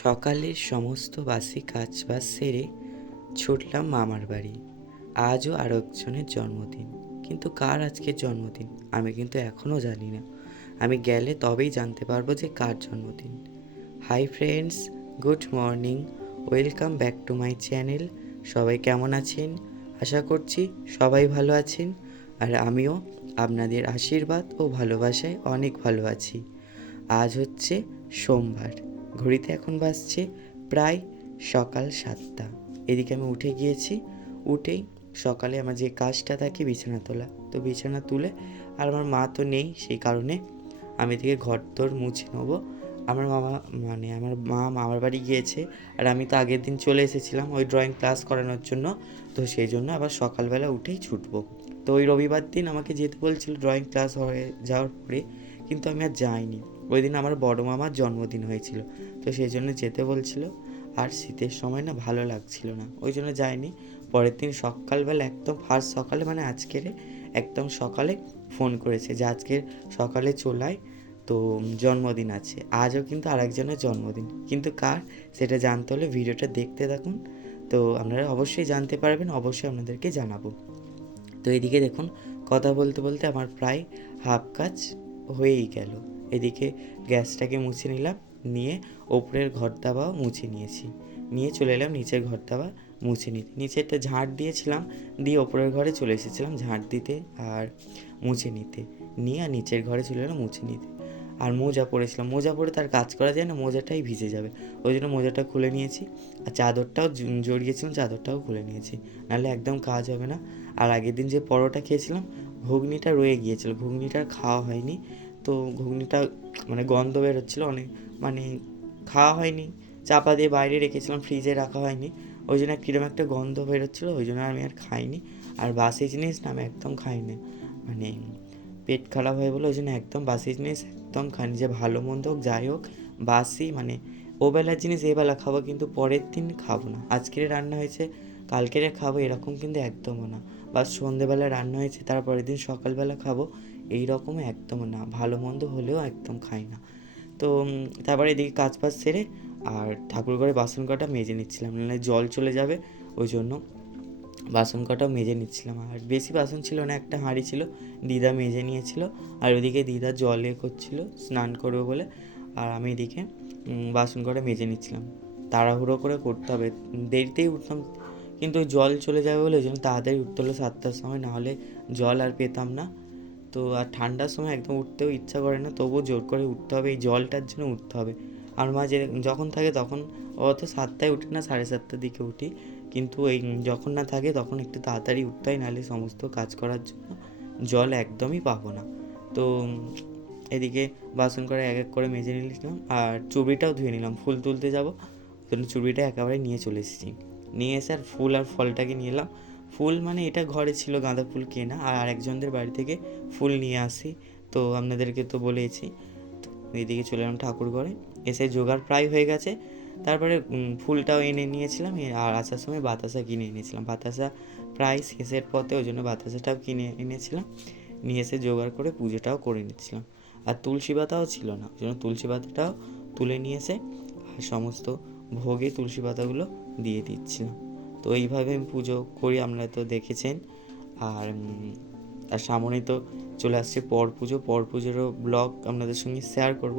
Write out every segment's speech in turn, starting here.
সকালের সমস্ত বাসি কাজবাজ সেরে ছুটলাম মামার বাড়ি। আজও আরও একজনের জন্মদিন, কিন্তু কার আজকের জন্মদিন আমি কিন্তু এখনও জানি না। আমি গেলে তবেই জানতে পারবো যে কার জন্মদিন। Hi friends, good morning, welcome back to my channel. সবাই কেমন আছেন? আশা করছি সবাই ভালো আছেন, আর আমিও আপনাদের আশীর্বাদ ও ভালোবাসায় অনেক ভালো আছি। আজ হচ্ছে সোমবার, ঘড়িতে এখন বাজছে প্রায় সকাল 7টা। এদিকে আমি উঠে গিয়েছি। উঠেই সকালে আমার যে কাজটা থাকে বিছানা তোলা, তো বিছানা তুলে, আর আমার মা তো নেই, সেই কারণে আমি এদিকে ঘর দোর মুছে নেবো। আমার মা মামার বাড়ি গিয়েছে, আর আমি তো আগের দিন চলে এসেছিলাম ওই ড্রয়িং ক্লাস করানোর জন্য, তো সেই জন্য আবার সকালবেলা উঠেই ছুটবো। তো ওই রবিবার দিন আমাকে যেতে বলছিল ড্রয়িং ক্লাস হয়ে যাওয়ার পরে, কিন্তু আমি আর যাইনি। ওই দিন আমার বড় মামার জন্মদিন হয়েছিল, তো সেই জন্য যেতে বলছিল, আর শীতের সময় না ভালো লাগছিল না, ওই জন্য যাইনি। পরের দিন সকালবেলা একদম ফার্স্ট সকালে, মানে আজকের একদম সকালে ফোন করেছে যে আজকের সকালে চলায়, তো জন্মদিন আছে। আজও কিন্তু আরেকজনের জন্মদিন, কিন্তু কার সেটা জানতে হলে ভিডিওটা দেখতে থাকুন, তো আপনারা অবশ্যই জানতে পারবেন, অবশ্যই আপনাদেরকে জানাবো। তো এদিকে দেখুন, কথা বলতে বলতে আমার প্রায় হাফ কাজ হয়েই গেল। এদিকে গ্যাসটাকে মুছে নিলাম, নিয়ে ওপরের ঘর দাবাও মুছে নিয়েছি, নিয়ে চলে এলাম নিচের ঘর দাবা মুছে নিতে। নিচেরটা ঝাঁট দিয়েছিলাম, দিয়ে ওপরের ঘরে চলে এসেছিলাম ঝাঁট দিতে আর মুছে নিতে, নিয়ে আর নিচের ঘরে চলে এলাম মুছে নিতে। আর মোজা পরেছিলাম, মোজা পরে তার কাজ করা যায় না, মোজাটাই ভিজে যাবে, ওই জন্য মোজাটা খুলে নিয়েছি। আর চাদরটাও জড়িয়েছিলাম, চাদরটাও খুলে নিয়েছি, নাহলে একদম কাজ হবে না। আর আগের দিন যে পরোটা খেয়েছিলাম, ঘুগনিটা রয়ে গিয়েছিল, ঘুগনিটা খাওয়া হয়নি। তো ঘুগনিটা মানে গন্ধ বেরোচ্ছিলো অনেক, মানে খাওয়া হয়নি, চাপা দিয়ে বাইরে রেখেছিলাম, ফ্রিজে রাখা হয়নি, ওই জন্য কীরকম একটা গন্ধ বেরোচ্ছিলো, ওই জন্য আমি আর খাইনি। আর বাসি জিনিস না আমি একদম খাই না, মানে পেট খারাপ হয় বলে ওই জন্য একদম বাসি জিনিস একদম খাইনি। যে ভালো মন্দ হোক যাই হোক, বাসি মানে ওবেলার জিনিস এবেলা খাবো, কিন্তু পরের দিন খাবো না। আজকের রান্না হয়েছে কালকেরে খাবো এরকম কিন্তু একদমও না, বা সন্ধেবেলা রান্না হয়েছে তারপরের দিন সকালবেলা খাবো এই রকম একদমও না, ভালো মন্দ হলেও একদম খাই না। তো তারপরে এদিকে কাজ বাজ সেরে আর ঠাকুর ঘরে বাসন কটা মেজে নিচ্ছিলাম, নাহলে জল চলে যাবে, ওই জন্য বাসন কটাও মেজে নিচ্ছিলাম। আর বেশি বাসন ছিল না, একটা হাঁড়ি ছিল, দিদা মেজে নিয়েছিল। আর ওদিকে দিদা জল করছিল স্নান করবে বলে, আর আমি এদিকে বাসন কটা মেজে নিচ্ছিলাম। তাড়াহুড়ো করে করতে হবে, দেরিতেই উঠতাম, কিন্তু জল চলে যাবে বলে ওই জন্য তাড়াতাড়ি উঠতে হলো 7টার সময়, নাহলে জল আর পেতাম না। তো আর ঠান্ডার সময় একদম উঠতেও ইচ্ছা করে না, তবুও জোর করে উঠতে হবে, এই জলটার জন্য উঠতে হবে। আর মা যে যখন থাকে তখন অত 7টায় উঠি না, 7:30টার দিকে উঠি, কিন্তু এই যখন না থাকে তখন একটু তাড়াতাড়ি উঠতে হয়, নাহলে সমস্ত কাজ করার জন্য জল একদমই পাবো না। তো এদিকে বাসন করে এক এক করে মেজে নিলাম, আর চুবড়িটাও ধুয়ে নিলাম, ফুল তুলতে যাবো, জন্য চুবড়িটা একেবারে নিয়ে চলে এসেছি। নিয়ে এসে আর ফুল আর ফলটাকে নিয়ে এলাম। ফুল মানে এটা ঘরে ছিল গাঁদা ফুল কেনা, আর আরেকজনদের বাড়ি থেকে ফুল নিয়ে আসি, তো আপনাদেরকে তো বলেছি। তো এদিকে চলে এলাম ঠাকুর ঘরে, এসে জোগাড় প্রায় হয়ে গেছে। তারপরে ফুলটাও এনে নিয়েছিলাম, আর আসার সময় বাতাসা কিনে এনেছিলাম, বাতাসা প্রায় শেষের পথে, ওই জন্য বাতাসাটাও কিনে এনেছিলাম। নিয়ে এসে জোগাড় করে পুজোটাও করে নিচ্ছিলাম। আর তুলসী পাতাও ছিল না, ওই জন্য তুলসী পাতাটাও তুলে নিয়ে এসে আর সমস্ত ভোগে তুলসী পাতাগুলো দিয়ে দিচ্ছিলাম। তো এইভাবে আমি পুজো করি, আপনারা তো দেখেছেন। আর আর সামনেই তো চলে আসছে পর পুজোরও ব্লগ আপনাদের সঙ্গে শেয়ার করব।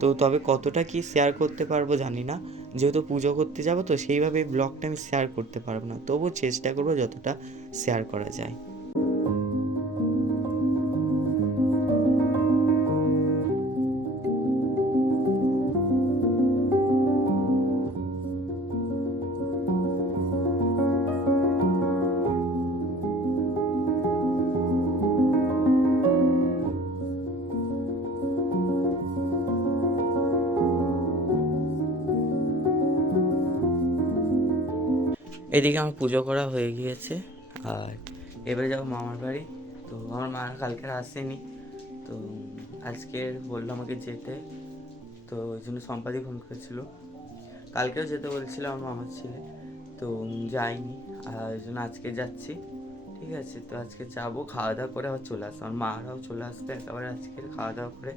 তো তবে কতটা কি শেয়ার করতে পারবো জানি না, যেহেতু পুজো করতে যাব, তো সেইভাবে ব্লগটা আমি শেয়ার করতে পারবো না, তবুও চেষ্টা করবো যতটা শেয়ার করা যায়। এদিকে আমার পুজো করা হয়ে গিয়েছে, আর এবারে যাবো মামার বাড়ি। তো আমার মা কালকে আসেনি, তো আজকে বললো আমাকে যেতে, তো ওই জন্য সম্পাদি ফোন করেছিল, কালকেও যেতে বলছিল আমার মামার ছেলে, তো যাইনি, আর ওই জন্য আজকে যাচ্ছি। ঠিক আছে, তো আজকে যাবো, খাওয়া দাওয়া করে আবার চলে আসবো, আমার মারাও চলে আসবে একেবারে আজকে খাওয়া দাওয়া করে।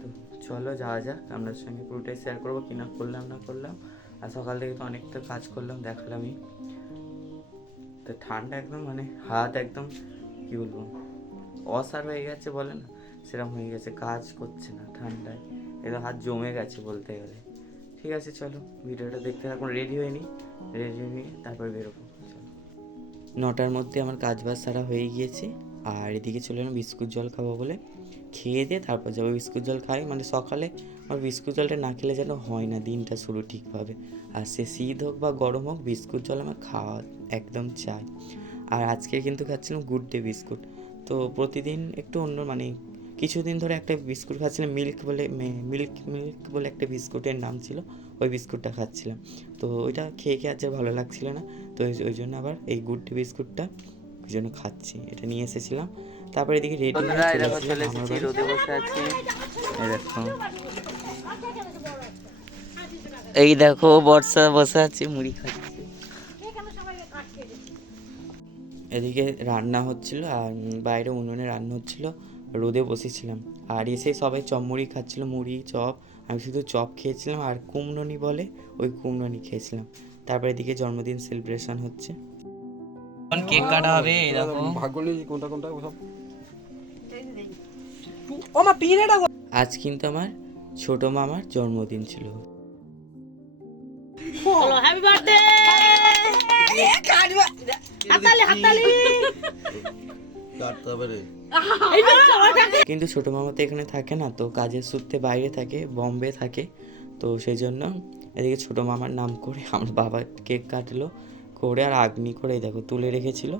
তো চলো যাওয়া যাক, আপনার সঙ্গে পুরোটাই শেয়ার করবো কি না করলাম না করলাম। আর সকাল থেকে তো অনেকটা কাজ করলাম, দেখালামই। তো ঠান্ডা একদম মানে হাত একদম কী বলবো অসার হয়ে গেছে বলে না, সেরকম হয়ে গেছে, কাজ করছে না ঠান্ডায়, একদম হাত জমে গেছে বলতে গেলে। ঠিক আছে চলো ভিডিওটা দেখতে থাকুন, রেডি হয়ে নিই, রেডি নিয়ে তারপর বেরোবো। চলো 9টার মধ্যে আমার কাজ বাজ সারা হয়ে গিয়েছে। আর এদিকে চলে এলাম বিস্কুট জল খাবো বলে, খেয়ে দিয়ে তারপর যাবো। বিস্কুট জল খাই মানে সকালে আমার বিস্কুট জলটা না খেলে যেন হয় না দিনটা শুরু ঠিকভাবে। আর সে শীত হোক বা গরম হোক বিস্কুট জল আমার খাওয়া একদম চাই। আর আজকে কিন্তু খাচ্ছিলাম গুড ডে বিস্কুট। তো প্রতিদিন একটু অন্য মানে কিছুদিন ধরে একটা বিস্কুট খাচ্ছিলাম মিল্ক বলে একটা বিস্কুটের নাম ছিল, ওই বিস্কুটটা খাচ্ছিলাম। তো ওইটা খেয়ে খেয়ে আর যে ভালো লাগছিল না, তো ওই জন্য আবার এই গুড ডে বিস্কুটটা ওই জন্য খাচ্ছি, এটা নিয়ে এসেছিলাম। তারপরে এদিকে রেডি চলে এসেছি, রোদে বসে আছি। এই দেখো, এই দেখো বর্ষা বসে আছে মুড়ি খাচ্ছি। এদিকে রান্না হচ্ছিল আর বাইরে উনুনে রান্না হচ্ছিল, রোদে বসেছিলাম। আর এসে সবাই চপ মুড়ি খাচ্ছিল, মুড়ি চপ, আমি শুধু চপ খেয়েছিলাম আর কুমড়োনি বলে ওই কুমড়োনি খেয়েছিলাম। তারপরে এদিকে জন্মদিন সেলিব্রেশন হচ্ছে, কেক কাটা হবে। এই দেখো আজ কিন্তু আমার ছোট মামার জন্মদিন ছিল। Happy birthday. কিন্তু ছোট মামা তো এখানে থাকে না, তো কাজের সূত্রে বাইরে থাকে, বম্বে থাকে। তো সেই জন্য এদিকে ছোট মামার নাম করে আমার বাবা কেক কাটলো করে আর আগ্নি করে দেখো তুলে রেখেছিল।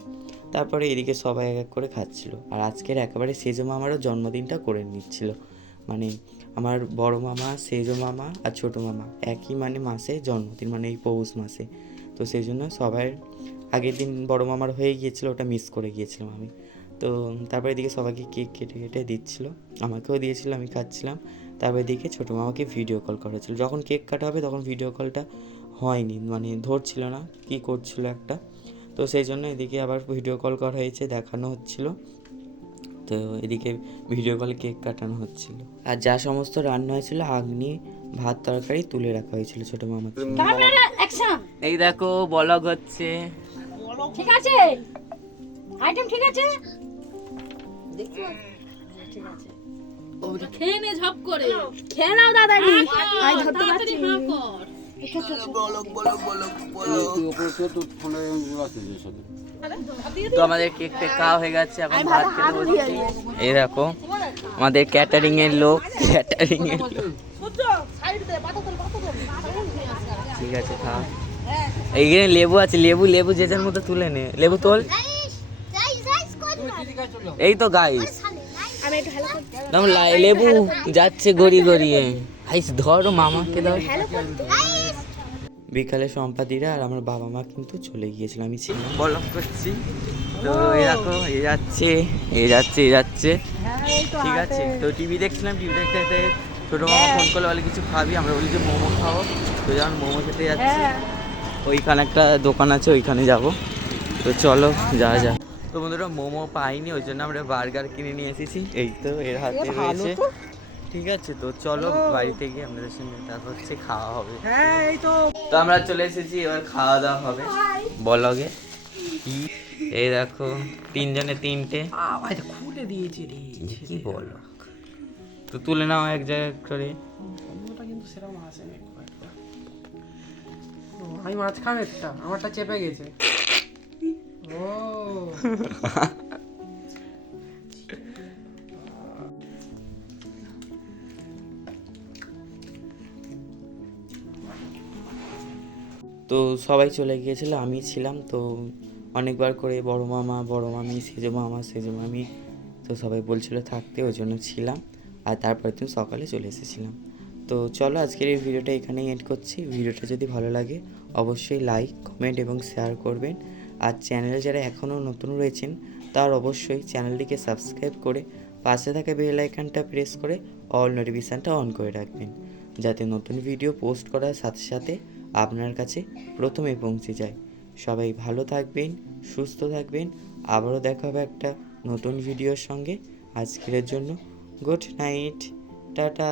তারপরে এদিকে সবাই এক এক করে খাচ্ছিল। আর আজকের একেবারে সেজো মামারও জন্মদিনটা করে নিচ্ছিল, মানে আমার বড় মামা, সেজো মামা আর ছোটো মামা একই মানে মাসে জন্মদিন, মানে এই পৌষ মাসে। তো সেই জন্য সবার আগের দিন বড় মামার হয়ে গিয়েছিলো, ওটা মিস করে গিয়েছিলাম আমি। তো তারপরে এদিকে সবাইকে কেক কেটে কেটে দিচ্ছিলো, আমাকেও দিয়েছিলো, আমি খাচ্ছিলাম। তারপরে এদিকে ছোটো মামাকে ভিডিও কল করা হচ্ছিলো, যখন কেক কাটা হবে তখন ভিডিও কলটা হয়নি, মানে ধরছিল না, কী করছিল একটা। তো সেই জন্য এদিকে আবার ভিডিও কল করা হয়েছে, দেখানো হচ্ছিলো। তো এদিকে ভিডিও কলে কেক কাটানো হচ্ছিল। আর যা সমস্ত রান্না হয়েছিল আগ্নি ভাত তরকারি তুলে রাখা হয়েছিল ছোট মামার জন্য। এই দেখো ব্লগ হচ্ছে, ঠিক আছে আইটেম ঠিক আছে, খেয়ে নে ঝপ করে, খেয়ে নাও দাদারি, আই ধরতে পারছি। তো আমাদের কেক টেক খাওয়া হয়ে গেছে, এখন ভাত খেতে বসেছি। এই দেখো আমাদের ক্যাটারিং এর লোক, ঠিক আছে খাও। এইখানে লেবু আছে, লেবু যে যার মতো তুলে নে, লেবু তোল। এই তো গাইস লেবু যাচ্ছে গড়ি গড়িয়ে, আইস ধরো মামাকে ধর। বিকালে সম্পাদিরা আর আমার বাবা মা কিন্তু চলে গিয়েছিল, আমি ছিলাম বলক করছি। তো এ যাচ্ছে ঠিক আছে। তো টিভি দেখছিলাম, টিভি দেখতে দেখতে ছোটো মামা ফোন করলে বলে কিছু খাবি, আমরা বলি যে মোমো খাবো। তো যখন মোমো খেতে যাচ্ছি, ওইখানে একটা দোকান আছে ওইখানে যাব। তো চলো যাওয়া যাক। তো বন্ধুরা মোমো পাইনি, ওই জন্য আমরা বার্গার কিনে নিয়ে এসেছি, এই তো এর হাতে রয়েছে। ঠিক আছে তো চলো বাড়িতে গিয়ে আপনাদের সঙ্গে তারপর হচ্ছে খাওয়া হবে। হ্যাঁ এই তো আমরা চলে এসেছি, এবার খাওয়া দাওয়া হবে ব্লগে। এই দেখো 3 জনে 3টে খুলে দিয়েছি রে, কি বলো। তো তুলে নাও এক জায়গায় করে। কিন্তু সেরকম আসেনি খুব একটা। আমি মাঝখানেরটা, আমারটা চেপে গেছে। ও তো সবাই চলে গিয়েছিল, আমি ছিলাম। তো অনেকবার করে বড় মামা, বড় মামি, সেজো মামা, সেজো মামি, তো সবাই বলছিল থাকতে, ওই জন্য ছিলাম। আর তারপরের দিন সকালে চলে এসেছিলাম। তো চলো আজকের এই ভিডিওটা এখানেই এন্ড করছি। ভিডিওটা যদি ভালো লাগে অবশ্যই লাইক, কমেন্ট এবং শেয়ার করবেন। আর চ্যানেলে যারা এখনও নতুন রয়েছেন তার অবশ্যই চ্যানেলটিকে সাবস্ক্রাইব করে পাশে থাকা বেল আইকনটা প্রেস করে অল নোটিফিকেশানটা অন করে রাখবেন, যাতে নতুন ভিডিও পোস্ট করার সাথে সাথে আপনার কাছে প্রথমে পৌঁছে যায়। সবাই ভালো থাকবেন, সুস্থ থাকবেন, আবারও দেখা হবে একটা নতুন ভিডিওর সঙ্গে। আজকের জন্য গুড নাইট, টাটা।